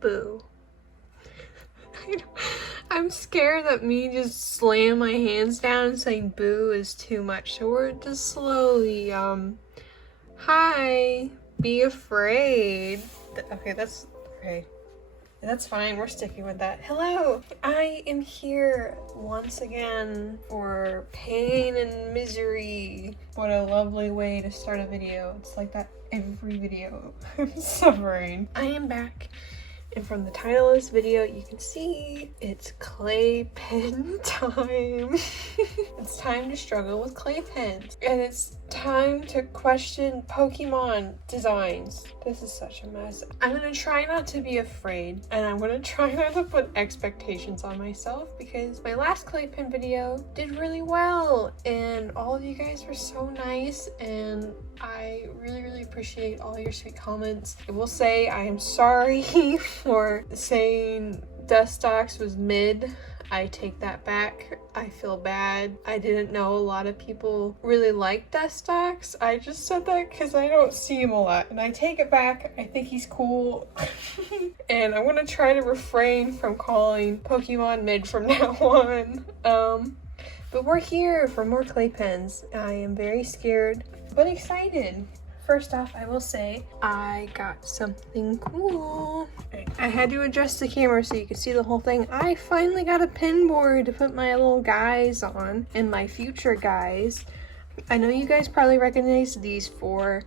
Boo. I'm scared that me just slam my hands down and saying boo is too much. So we're just slowly, hi, be afraid. Okay, that's, okay. That's fine, we're sticking with that. Hello, I am here once again for pain and misery. What a lovely way to start a video. It's like that every video. I'm suffering. I am back. And from the title of this video, you can see it's clay pen time. It's time to struggle with clay pens. And it's time to question Pokemon designs. This is such a mess. I'm gonna try not to be afraid, and I'm gonna try not to put expectations on myself, because my last clay pen video did really well, and all of you guys were so nice, and I really appreciate all your sweet comments. I will say I am sorry for saying Dustox was mid. I take that back. I feel bad. I didn't know a lot of people really like Dustox. I just said that because I don't see him a lot, and I take it back. I think he's cool. And I'm gonna try to refrain from calling Pokemon mid from now on. But we're here for more clay pens. I am very scared, but excited. First off, I will say I got something cool. I had to adjust the camera so you could see the whole thing. I finally got a pen board to put my little guys on, and my future guys. I know you guys probably recognize these four.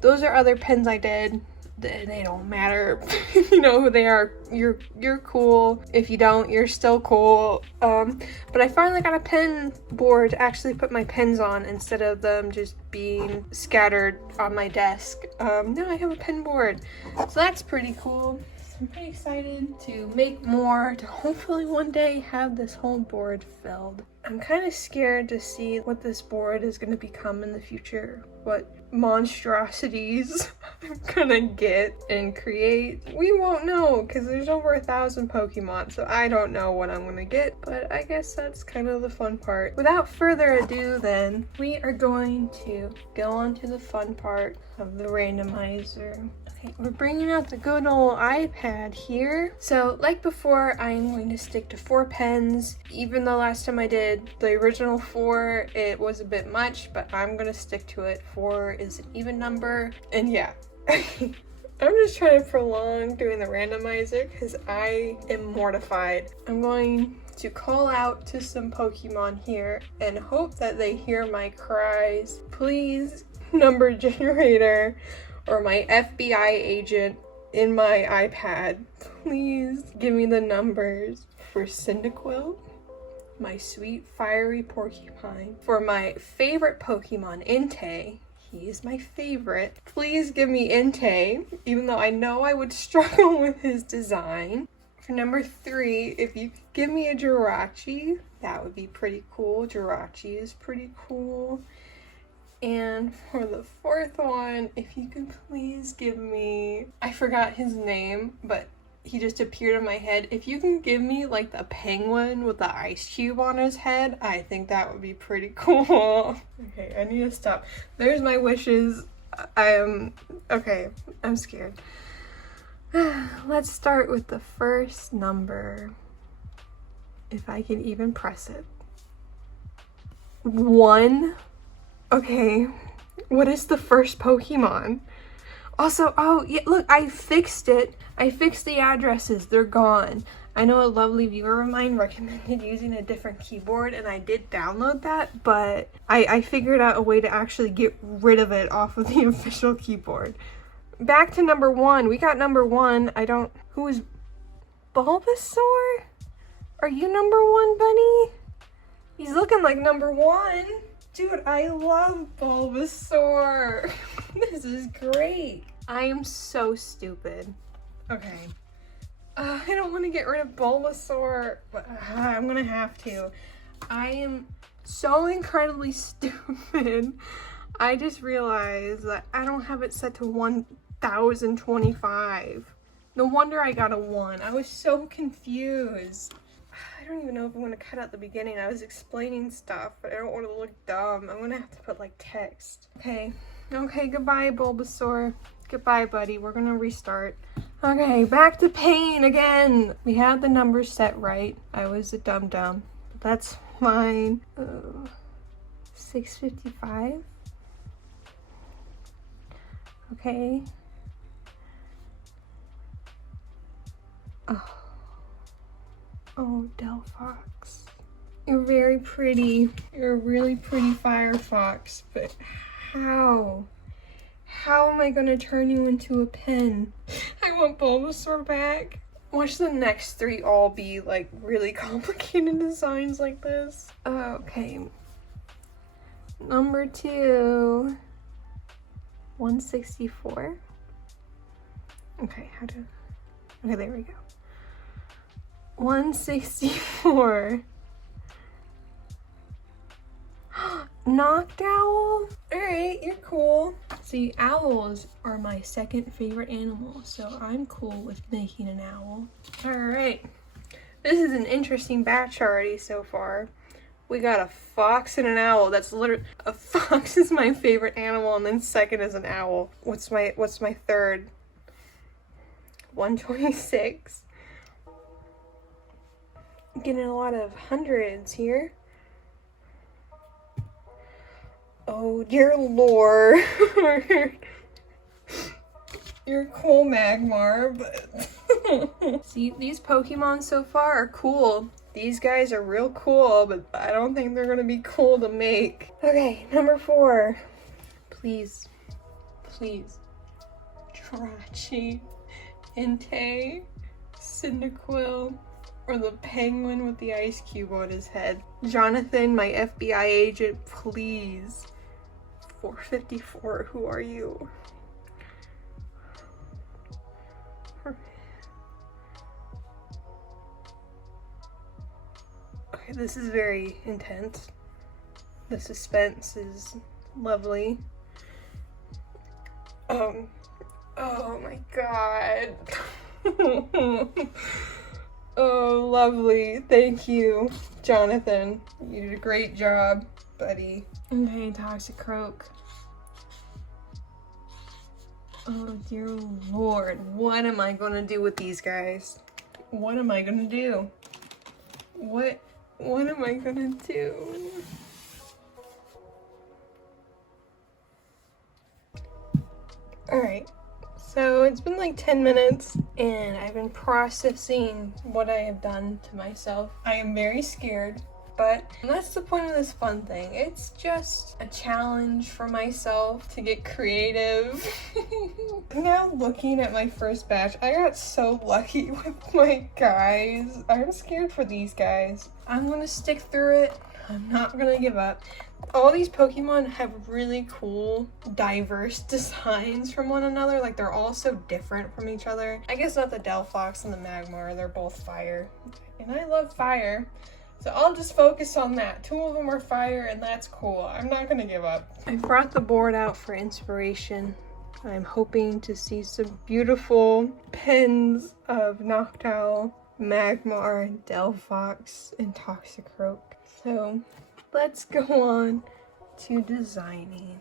Those are other pens I did. They don't matter. You know who they are. You're cool. If you don't, you're still cool. But I finally got a pen board to actually put my pens on instead of them just being scattered on my desk. Now I have a pen board, so that's pretty cool. So I'm pretty excited to make more, to hopefully one day have this whole board filled. I'm kind of scared to see what this board is going to become in the future, what monstrosities I'm gonna get and create. We won't know because there's over 1,000 Pokemon, so I don't know what I'm gonna get, but I guess that's kind of the fun part. Without further ado then, we are going to go on to the fun part of the randomizer. Okay, we're bringing out the good old iPad here. So like before, I'm going to stick to 4 pens. Even though last time I did the original 4, it was a bit much, but I'm gonna stick to it. 4 is an even number, and yeah. I'm just trying to prolong doing the randomizer because I am mortified. I'm going to call out to some Pokemon here and hope that they hear my cries. Please, number generator or my FBI agent in my iPad, please give me the numbers for Cyndaquil, my sweet fiery porcupine, for my favorite Pokemon, Entei. He is my favorite. Please give me Entei, even though I know I would struggle with his design. For number 3, if you could give me a Jirachi, that would be pretty cool. Jirachi is pretty cool. And for the 4th one, if you could please give me, I forgot his name, but he just appeared in my head. If you can give me like the penguin with the ice cube on his head, I think that would be pretty cool. Okay, I need to stop. There's my wishes. Okay, I'm scared. Let's start with the first number. If I can even press it. 1. Okay, what is the first Pokemon? Also, oh, yeah, look, I fixed it. I fixed the addresses. They're gone. I know a lovely viewer of mine recommended using a different keyboard, and I did download that, but I figured out a way to actually get rid of it off of the official keyboard. Back to number 1. We got number 1. Who is Bulbasaur? Are you number 1, bunny? He's looking like number 1. Dude, I love Bulbasaur. This is great. I am so stupid. Okay. I don't want to get rid of Bulbasaur, but I'm gonna have to. I am so incredibly stupid. I just realized that I don't have it set to 1025. No wonder I got a 1. I was so confused. I don't even know if I'm going to cut out the beginning. I was explaining stuff, but I don't want to look dumb. I'm going to have to put like text. Okay, goodbye Bulbasaur. Goodbye, buddy. We're going to restart. Okay, back to pain again. We had the numbers set right. I was a dum-dum. That's fine. 655. Okay. Oh, Delphox. You're very pretty. You're a really pretty firefox, but how? How am I gonna turn you into a pen? I want Bulbasaur back. Watch the next three all be like really complicated designs like this. Okay. Number 2. 164. Okay, okay, there we go. 164. Knocked owl? Alright, you're cool. See, owls are my second favorite animal, so I'm cool with making an owl. Alright. This is an interesting batch already so far. We got a fox and an owl. That's literally, a fox is my favorite animal, and then second is an owl. What's my third? 126. Getting a lot of hundreds here. Oh dear lord. You're cool, Magmar, but see, these Pokemon so far are cool. These guys are real cool, but I don't think they're gonna be cool to make. Okay, number 4. Please. Please. Jirachi, Entei, Cyndaquil, or the penguin with the ice cube on his head. Jonathan, my FBI agent, please. 454, who are you? Okay, this is very intense. The suspense is lovely. Oh my god. Oh, lovely. Thank you, Jonathan. You did a great job, buddy. Okay, Toxicroak. Oh, dear lord. What am I gonna do with these guys? What am I gonna do? What am I gonna do? Alright. So it's been like 10 minutes and I've been processing what I have done to myself. I am very scared, but that's the point of this fun thing. It's just a challenge for myself to get creative. Now looking at my first batch, I got so lucky with my guys. I'm scared for these guys. I'm gonna stick through it. I'm not gonna give up. All these Pokemon have really cool, diverse designs from one another. Like, they're all so different from each other. I guess not the Delphox and the Magmar, they're both fire. And I love fire. So I'll just focus on that. 2 of them are fire, and that's cool. I'm not gonna give up. I brought the board out for inspiration. I'm hoping to see some beautiful pens of Noctowl, Magmar, Delphox, and Toxicroak. So let's go on to designing.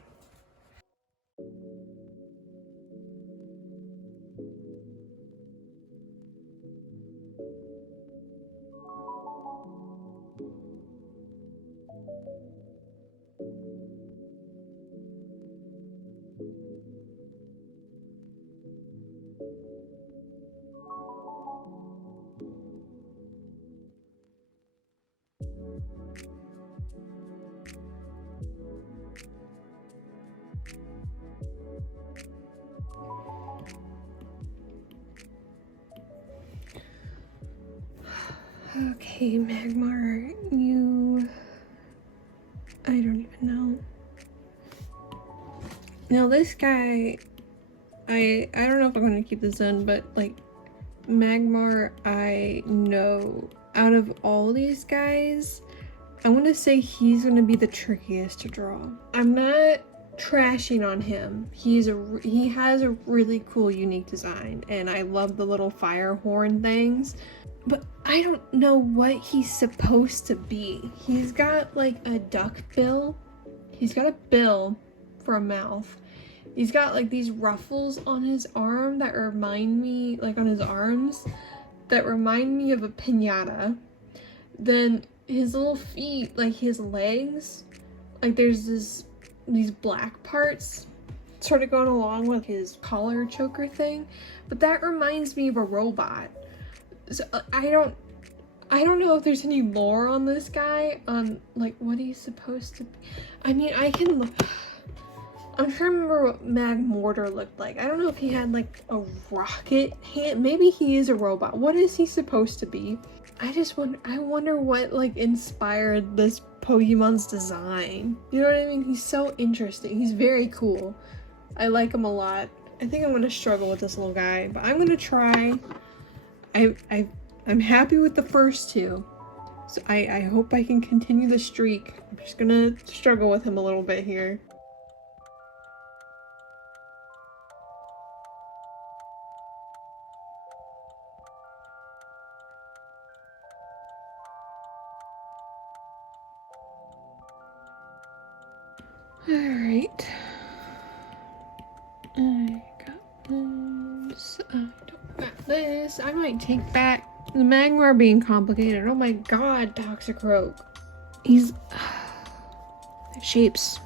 Okay, Magmar, I don't even know. Now this guy, I don't know if I'm gonna keep this in, but like, Magmar, I know out of all these guys, I want to say he's gonna be the trickiest to draw. I'm not trashing on him. He has a really cool, unique design, and I love the little fire horn things. But I don't know what he's supposed to be. He's got like a duck bill. He's got a bill for a mouth. He's got like these ruffles on his arm that remind me, like on his arms, that remind me of a piñata. Then his little feet, like his legs, like there's these black parts sort of going along with his collar choker thing, but that reminds me of a robot. So I don't know if there's any lore on this guy, on like what he's supposed to be. I mean, I can look. I'm trying to remember what Mag Mortar looked like. I don't know if he had like a rocket hand. Maybe he is a robot. What is he supposed to be? I wonder what like inspired this Pokemon's design. You know what I mean? He's so interesting. He's very cool. I like him a lot. I think I'm gonna struggle with this little guy, but I'm gonna try. I'm happy with the first two. So I hope I can continue the streak. I'm just gonna struggle with him a little bit here. Alright. I got this. I don't got this. I might take back the Magmar being complicated. Oh my god, Toxicroak. He's shapes.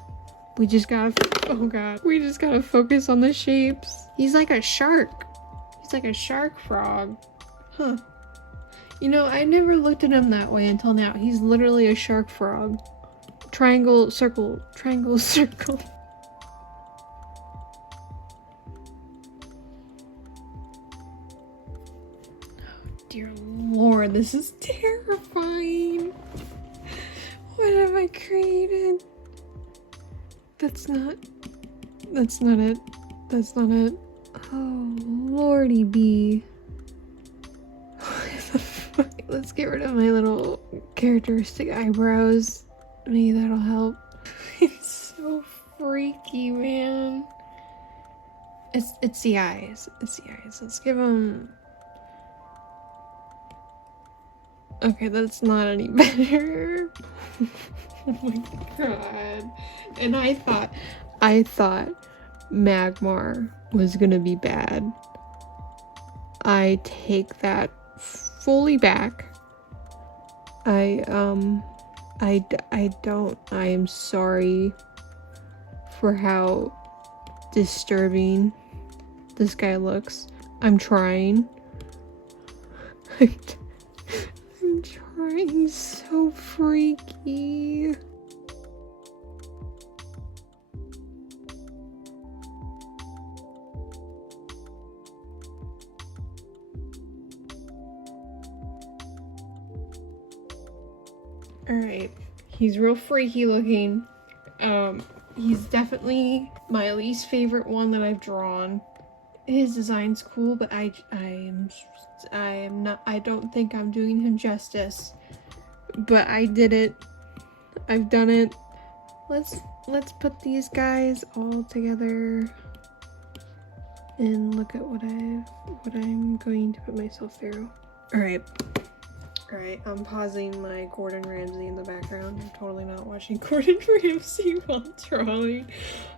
We just gotta, oh god. We just gotta focus on the shapes. He's like a shark. He's like a shark frog. Huh. You know, I never looked at him that way until now. He's literally a shark frog. Triangle, circle, triangle, circle. Oh, dear lord, this is terrifying. What have I created? That's not it. That's not it. Oh, lordy bee. What the fuck? Let's get rid of my little characteristic eyebrows. Maybe that'll help. It's so freaky, man. It's the eyes. It's the eyes. Let's give him. Okay, that's not any better. Oh my god. And I thought Magmar was gonna be bad. I take that fully back. I am sorry for how disturbing this guy looks. I'm trying. I'm trying. He's so freaky. Alright, he's real freaky looking. He's definitely my least favorite one that I've drawn. His design's cool, but I don't think I'm doing him justice. But I did it. I've done it. Let's put these guys all together and look at what I'm going to put myself through. Alright, I'm pausing my Gordon Ramsay in the background. I'm totally not watching Gordon Ramsay while drawing.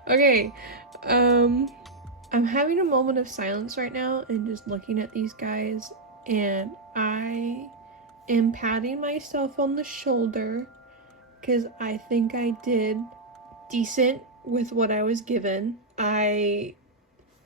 Okay, I'm having a moment of silence right now and just looking at these guys, and I am patting myself on the shoulder because I think I did decent with what I was given. I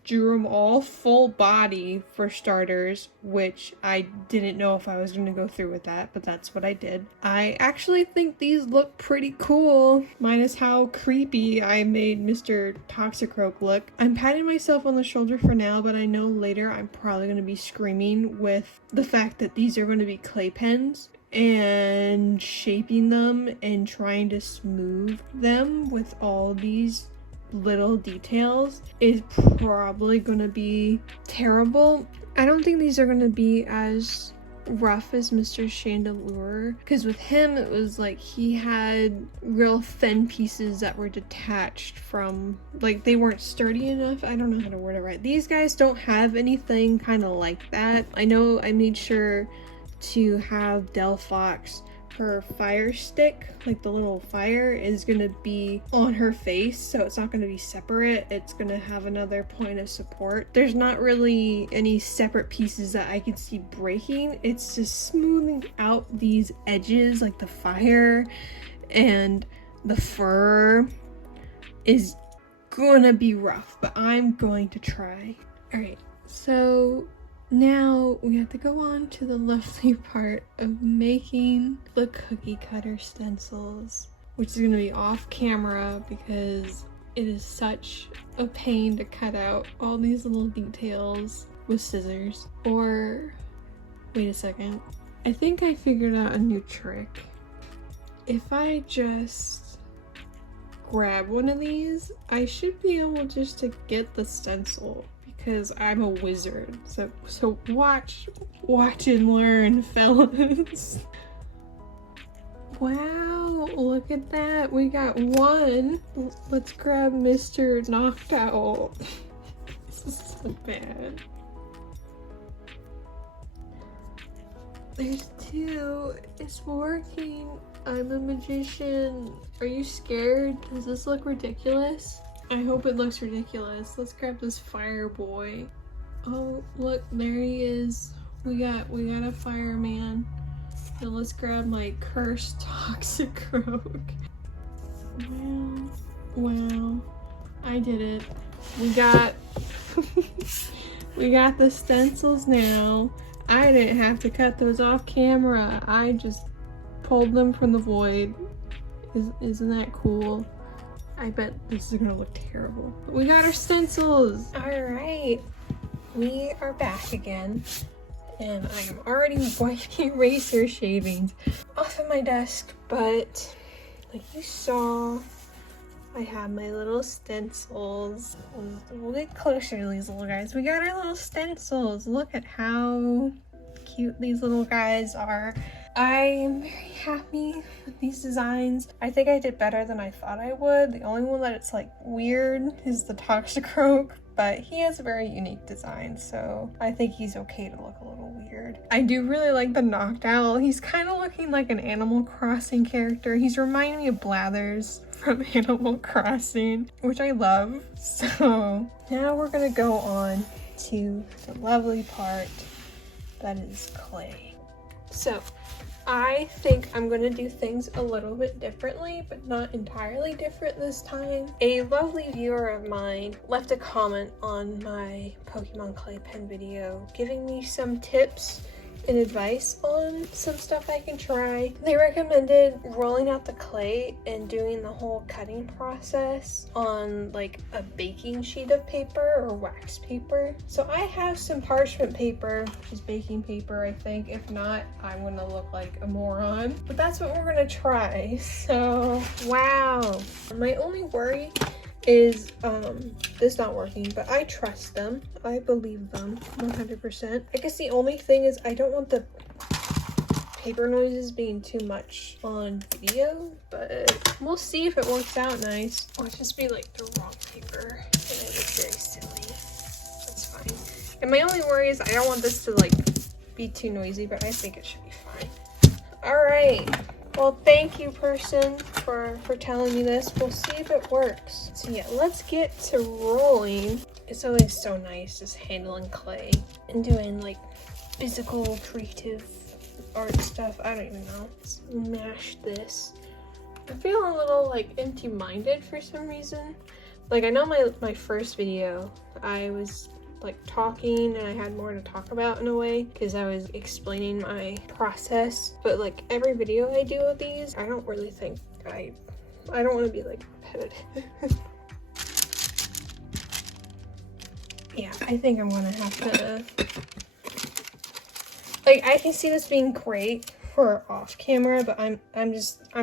drew them all full body for starters, which I didn't know if I was going to go through with that, but that's what I did. I actually think these look pretty cool, minus how creepy I made Mr. Toxicroak look. I'm patting myself on the shoulder for now, but I know later I'm probably going to be screaming with the fact that these are going to be clay pens and shaping them and trying to smooth them with all these little details is probably gonna be terrible. I don't think these are gonna be as rough as Mr. Chandelure, because with him it was like he had real thin pieces that were detached from, like, they weren't sturdy enough. I don't know how to word it right. These guys don't have anything kind of like that. I know I made sure to have Delphox her fire stick, like the little fire, is gonna be on her face, so it's not gonna be separate. It's gonna have another point of support. There's not really any separate pieces that I could see breaking. It's just smoothing out these edges, like the fire and the fur is gonna be rough, but I'm going to try. All right, so now we have to go on to the lovely part of making the cookie cutter stencils, which is gonna be off camera because it is such a pain to cut out all these little details with scissors. Or, wait a second, I think I figured out a new trick. If I just grab one of these, I should be able just to get the stencil because I'm a wizard. So watch and learn, fellas. Wow, look at that. We got one. Let's grab Mr. Knocked Out. This is so bad. There's two. It's working. I'm a magician. Are you scared? Does this look ridiculous? I hope it looks ridiculous. Let's grab this fire boy. Oh, look, there he is. We got a fireman. Now let's grab my cursed toxic rogue. Wow. I did it. We got we got the stencils now. I didn't have to cut those off camera. I just pulled them from the void. Isn't that cool? I bet this is gonna look terrible. But we got our stencils! Alright, we are back again. And I am already wiping eraser shavings off of my desk, but like you saw, I have my little stencils. We'll get closer to these little guys. We got our little stencils. Look at how cute these little guys are. I am very happy with these designs. I think I did better than I thought I would. The only one that it's like weird is the Toxic Rogue, but he has a very unique design, so I think he's okay to look a little weird. I do really like the Knocked Owl. He's kind of looking like an Animal Crossing character. He's reminding me of Blathers from Animal Crossing, which I love. So now we're gonna go on to the lovely part that is clay. So I think I'm gonna do things a little bit differently, but not entirely different this time. A lovely viewer of mine left a comment on my Pokemon clay pen video giving me some tips and advice on some stuff I can try. They recommended rolling out the clay and doing the whole cutting process on like a baking sheet of paper or wax paper. So I have some parchment paper, which is baking paper, I think. If not, I'm gonna look like a moron. But that's what we're gonna try. So, wow. My only worry is this not working, but I trust them. I believe them 100%. I guess the only thing is I don't want the paper noises being too much on video, but we'll see if it works out nice. Or it's just be like the wrong paper and it looks very silly. That's fine. And my only worry is I don't want this to like be too noisy, but I think it should be fine. All right. Well, thank you, person, for telling me this. We'll see if it works. So yeah, let's get to rolling. It's always so nice just handling clay and doing like physical creative art stuff. I don't even know. Let's mash this. I feel a little like empty-minded for some reason. Like I know my first video, I was like talking and I had more to talk about in a way because I was explaining my process, but like every video I do of these, I don't really think I don't want to be like repetitive. Yeah, I think I'm gonna have to, like, I can see this being great for off camera, but I'm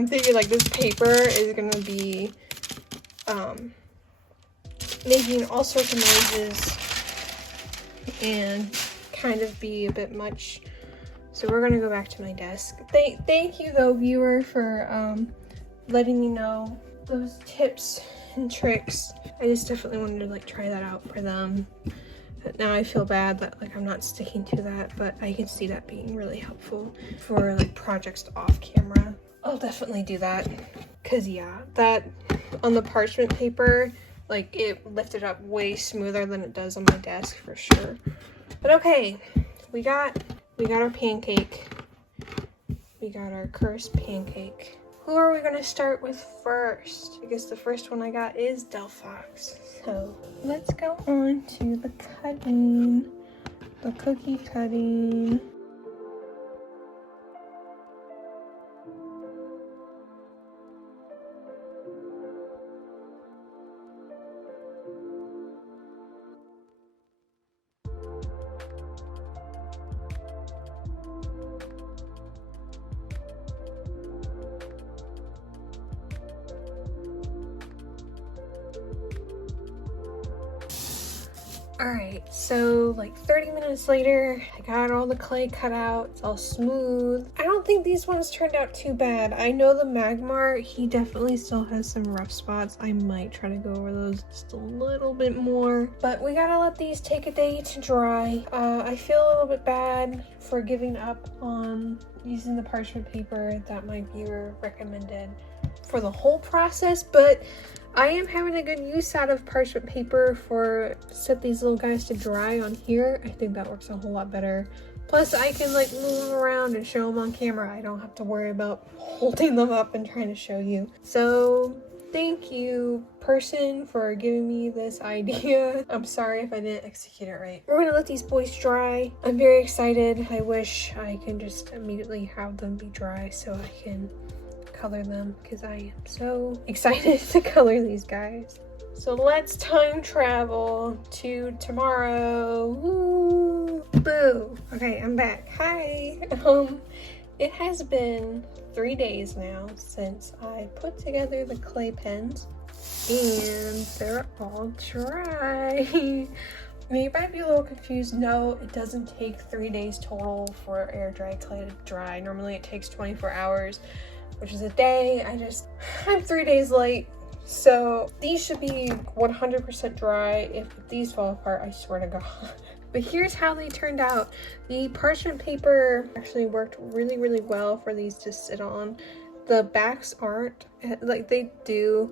thinking like this paper is gonna be making all sorts of noises and kind of be a bit much. So we're gonna go back to my desk. Thank you though, viewer, for letting me know those tips and tricks. I just definitely wanted to like try that out for them Now I feel bad that like I'm not sticking to that, but I can see that being really helpful for like projects off camera. I'll definitely do that. Cause yeah, that on the parchment paper, like it lifted up way smoother than it does on my desk for sure. But okay, we got our pancake. We got our cursed pancake. Who are we gonna start with first? I guess the first one I got is Delphox. So let's go on to the cutting, the cookie cutting. Alright, so like 30 minutes later, I got all the clay cut out. It's all smooth. I don't think these ones turned out too bad. I know the Magmar, he definitely still has some rough spots. I might try to go over those just a little bit more. But we gotta let these take a day to dry. I feel a little bit bad for giving up on using the parchment paper that my viewer recommended for the whole process, but I am having a good use out of parchment paper for set these little guys to dry on here. I think that works a whole lot better. Plus I can like move them around and show them on camera. I don't have to worry about holding them up and trying to show you. So thank you, person, for giving me this idea. I'm sorry if I didn't execute it right. We're gonna let these boys dry. I'm very excited. I wish I can just immediately have them be dry so I can color them because I am so excited to color these guys. So let's time travel to tomorrow. Woo! Boo! Okay, I'm back. Hi! It has been 3 days now since I put together the clay pens and they're all dry. You might be a little confused. No, it doesn't take 3 days total for air dry clay to dry. Normally it takes 24 hours. Which is a day. I'm 3 days late. So these should be 100% dry. If these fall apart, I swear to God. But here's how they turned out. The parchment paper actually worked really, really well for these to sit on. The backs aren't, like they do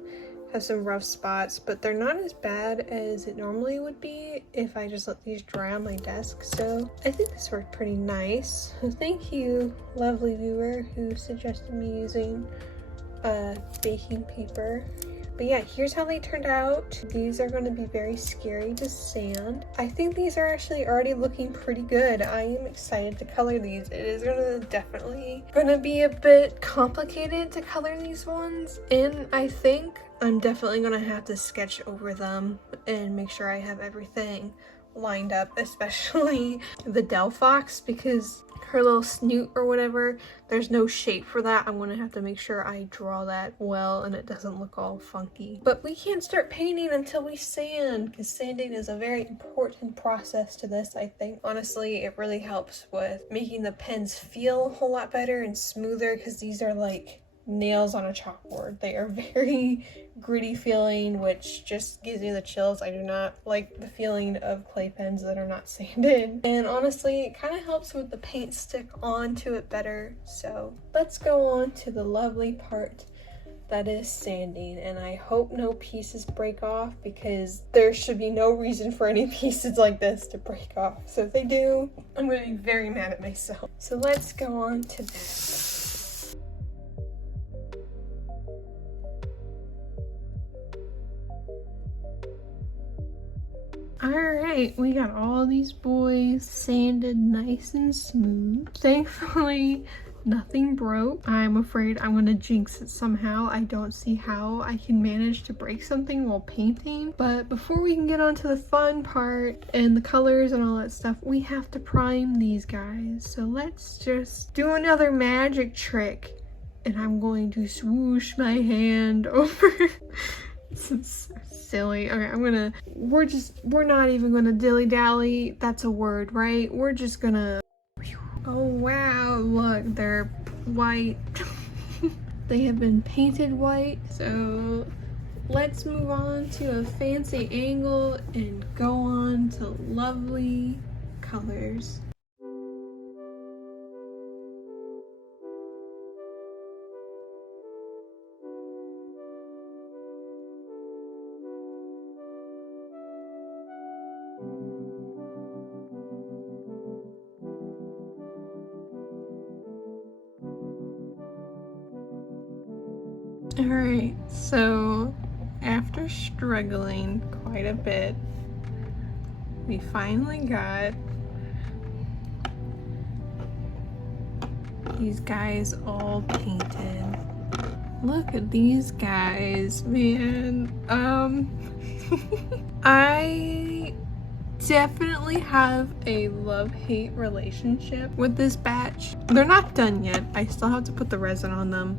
have some rough spots, but they're not as bad as it normally would be if I just let these dry on my desk. So I think this worked pretty nice. So thank you, lovely viewer, who suggested me using baking paper. But yeah, here's how they turned out. These are going to be very scary to sand. I think these are actually already looking pretty good. I am excited to color these. It is definitely gonna be a bit complicated to color these ones, and I think I'm definitely gonna have to sketch over them and make sure I have everything lined up, especially the Delphox, because her little snoot or whatever, there's no shape for that. I'm gonna have to make sure I draw that well and it doesn't look all funky. But we can't start painting until we sand, because sanding is a very important process to this, I think. Honestly, it really helps with making the pens feel a whole lot better and smoother, because these are like nails on a chalkboard. They are very gritty feeling, which just gives me the chills. I do not like the feeling of clay pens that are not sanded, and honestly it kind of helps with the paint stick onto it better. So let's go on to the lovely part that is sanding, and I hope no pieces break off, because there should be no reason for any pieces like this to break off. So if they do, I'm going to be very mad at myself. So let's go on to that. Alright, we got all these boys sanded nice and smooth. Thankfully, nothing broke. I'm afraid I'm gonna jinx it somehow. I don't see how I can manage to break something while painting. But before we can get on to the fun part and the colors and all that stuff, we have to prime these guys. So let's just do another magic trick. And I'm going to swoosh my hand over. This is so silly. Okay, we're not even gonna dilly-dally. That's a word, right? We're just gonna, oh wow, look, they're white. They have been painted white, so let's move on to a fancy angle and go on to lovely colors. Alright, so after struggling quite a bit, we finally got these guys all painted. Look at these guys, man. I definitely have a love-hate relationship with this batch. They're not done yet. I still have to put the resin on them,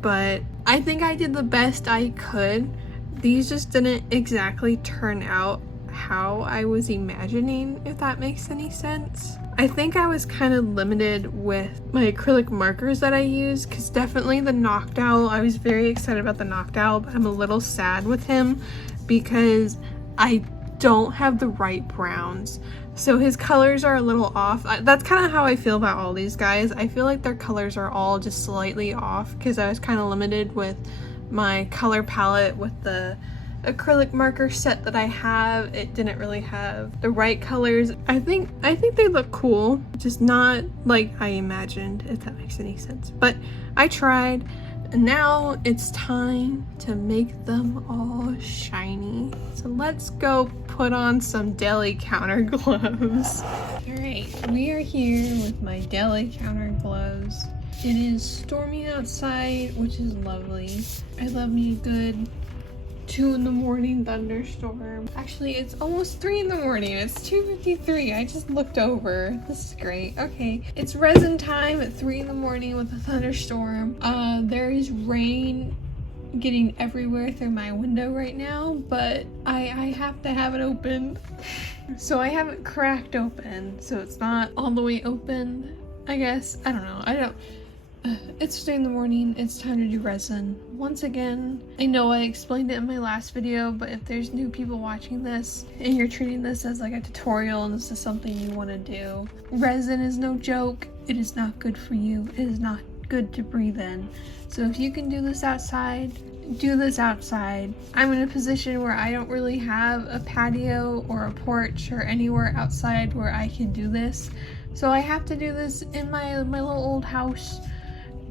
but I think I did the best I could. These just didn't exactly turn out how I was imagining, if that makes any sense. I think I was kind of limited with my acrylic markers that I use, because definitely the Knocked Owl, I was very excited about the Knocked Owl, but I'm a little sad with him because I don't have the right browns. So his colors are a little off. That's kind of how I feel about all these guys. I feel like their colors are all just slightly off because I was kind of limited with my color palette with the acrylic marker set that I have. It didn't really have the right colors. I think they look cool, just not like I imagined, if that makes any sense. But I tried, and now it's time to make them all shiny. So let's go put on some deli counter gloves. Alright, we are here with my deli counter gloves. It is stormy outside, which is lovely. I love me a good 2 in the morning thunderstorm. Actually, it's almost 3 in the morning. It's 2:53. I just looked over. This is great. Okay, it's resin time at 3 in the morning with a thunderstorm. There is rain getting everywhere through my window right now, but I have to have it open. So I have it cracked open, so it's not all the way open, I guess. I don't know. It's 3 in the morning, it's time to do resin. Once again, I know I explained it in my last video, but if there's new people watching this and you're treating this as like a tutorial and this is something you want to do, resin is no joke. It is not good for you. It is not good to breathe in. So if you can do this outside, do this outside. I'm in a position where I don't really have a patio or a porch or anywhere outside where I can do this. So I have to do this in my little old house.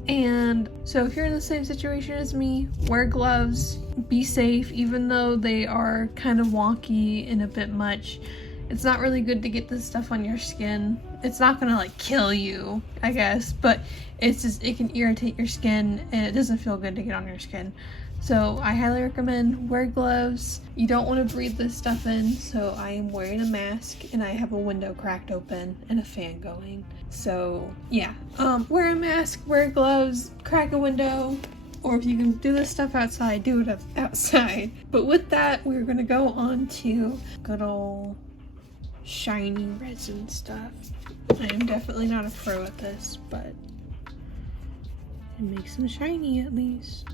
And so if you're in the same situation as me, wear gloves, be safe, even though they are kind of wonky and a bit much. It's not really good to get this stuff on your skin. It's not gonna like kill you, I guess, but it's just, it can irritate your skin and it doesn't feel good to get on your skin. So I highly recommend wear gloves. You don't want to breathe this stuff in, so I am wearing a mask and I have a window cracked open and a fan going. So yeah, wear a mask, wear gloves, crack a window, or if you can do this stuff outside, do it outside. But with that, we're gonna go on to good old shiny resin stuff. I am definitely not a pro at this, but it makes them shiny at least.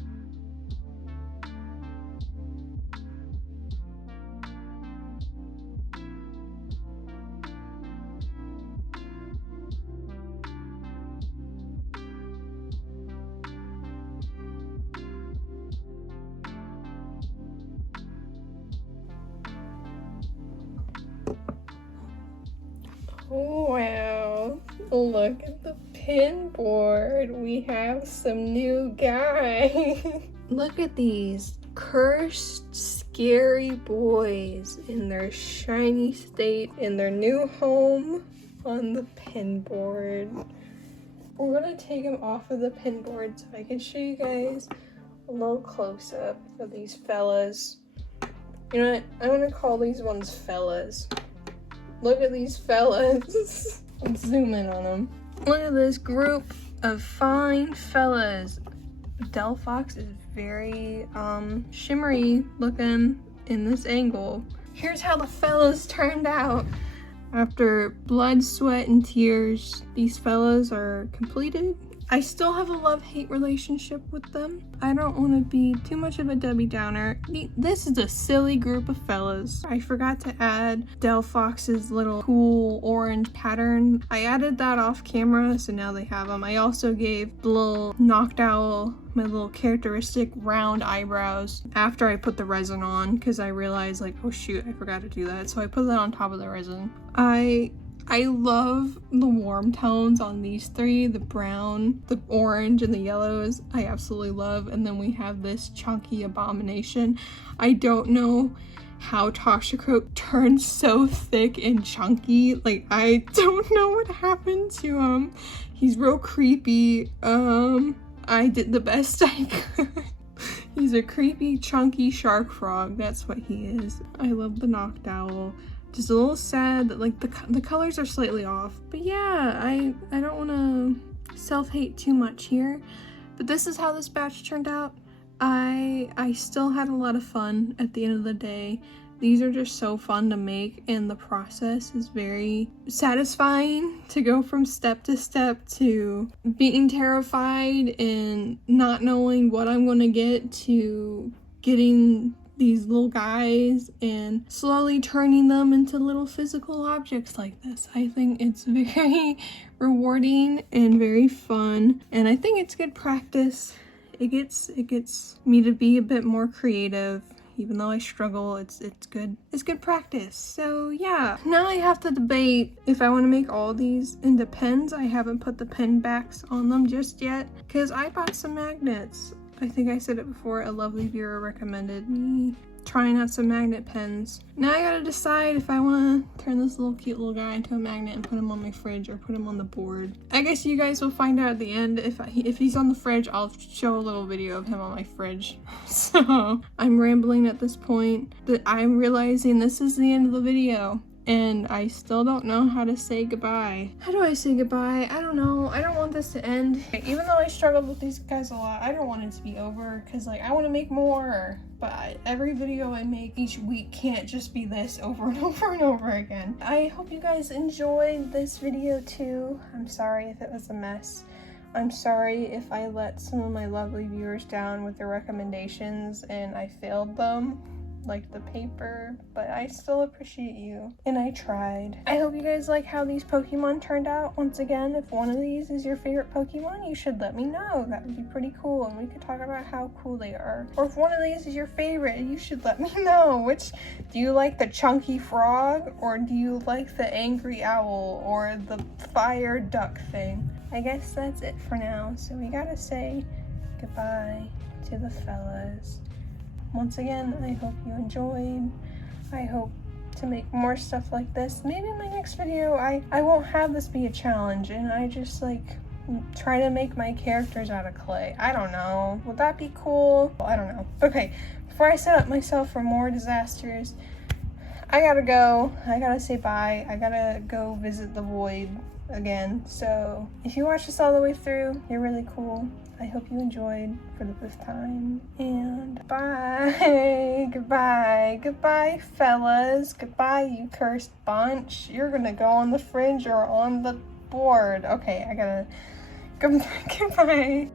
Wow, look at the pin board. We have some new guys. Look at these cursed, scary boys in their shiny state in their new home on the pin board. We're gonna take them off of the pin board so I can show you guys a little close up of these fellas. You know what? I'm gonna call these ones fellas. Look at these fellas. Let's zoom in on them. Look at this group of fine fellas. Del Fox is very shimmery looking in this angle. Here's how the fellas turned out. After blood, sweat, and tears, these fellas are completed I still have a love-hate relationship with them. I don't want to be too much of a Debbie Downer. This is a silly group of fellas. I forgot to add Del Fox's little cool orange pattern. I added that off camera, so now they have them. I also gave the little knocked owl my little characteristic round eyebrows after I put the resin on, because I realized like, oh shoot, I forgot to do that. So I put that on top of the resin. I love the warm tones on these three, the brown, the orange, and the yellows. I absolutely love. And then we have this chunky abomination. I don't know how Toxicroak turned so thick and chunky. Like, I don't know what happened to him. He's real creepy. I did the best I could. He's a creepy, chunky shark frog. That's what he is. I love the knocked owl. Just a little sad that like the colors are slightly off. But yeah, I don't want to self-hate too much here. But this is how this batch turned out. I still had a lot of fun at the end of the day. These are just so fun to make, and the process is very satisfying to go from step to step to being terrified and not knowing what I'm going to get to getting these little guys and slowly turning them into little physical objects like this. I think it's very rewarding and very fun, and I think it's good practice. It gets me to be a bit more creative. Even though I struggle, it's good. It's good practice. So yeah, now I have to debate if I want to make all these into pens. I haven't put the pen backs on them just yet because I bought some magnets. I think I said it before, a lovely viewer recommended me trying out some magnet pens. Now I gotta decide if I want to turn this little cute little guy into a magnet and put him on my fridge or put him on the board. I guess you guys will find out at the end. If he's on the fridge, I'll show a little video of him on my fridge. So I'm rambling at this point, that I'm realizing this is the end of the video. And I still don't know how to say goodbye. How do I say goodbye? I don't know. I don't want this to end. Even though I struggled with these guys a lot, I don't want it to be over because like I want to make more. But every video I make each week can't just be this over and over and over again. I hope you guys enjoyed this video too. I'm sorry if it was a mess. I'm sorry if I let some of my lovely viewers down with their recommendations and I failed them, like the paper, but I still appreciate you and I tried. I hope you guys like how these Pokemon turned out. Once again, if one of these is your favorite Pokemon, you should let me know. That would be pretty cool and we could talk about how cool they are. Or if one of these is your favorite, you should let me know. Which, do you like the chunky frog or do you like the angry owl or the fire duck thing? I guess that's it for now. So we gotta say goodbye to the fellas. Once again, I hope you enjoyed. I hope to make more stuff like this. Maybe in my next video, I won't have this be a challenge and I just like try to make my characters out of clay. I don't know. Would that be cool? I don't know. Okay, before I set up myself for more disasters, I gotta go. I gotta say bye. I gotta go visit the void again. So if you watched this all the way through, you're really cool. I hope you enjoyed for the 5th time, and bye. Goodbye fellas, goodbye you cursed bunch. You're gonna go on the fridge or on the board. Okay, I gotta, goodbye.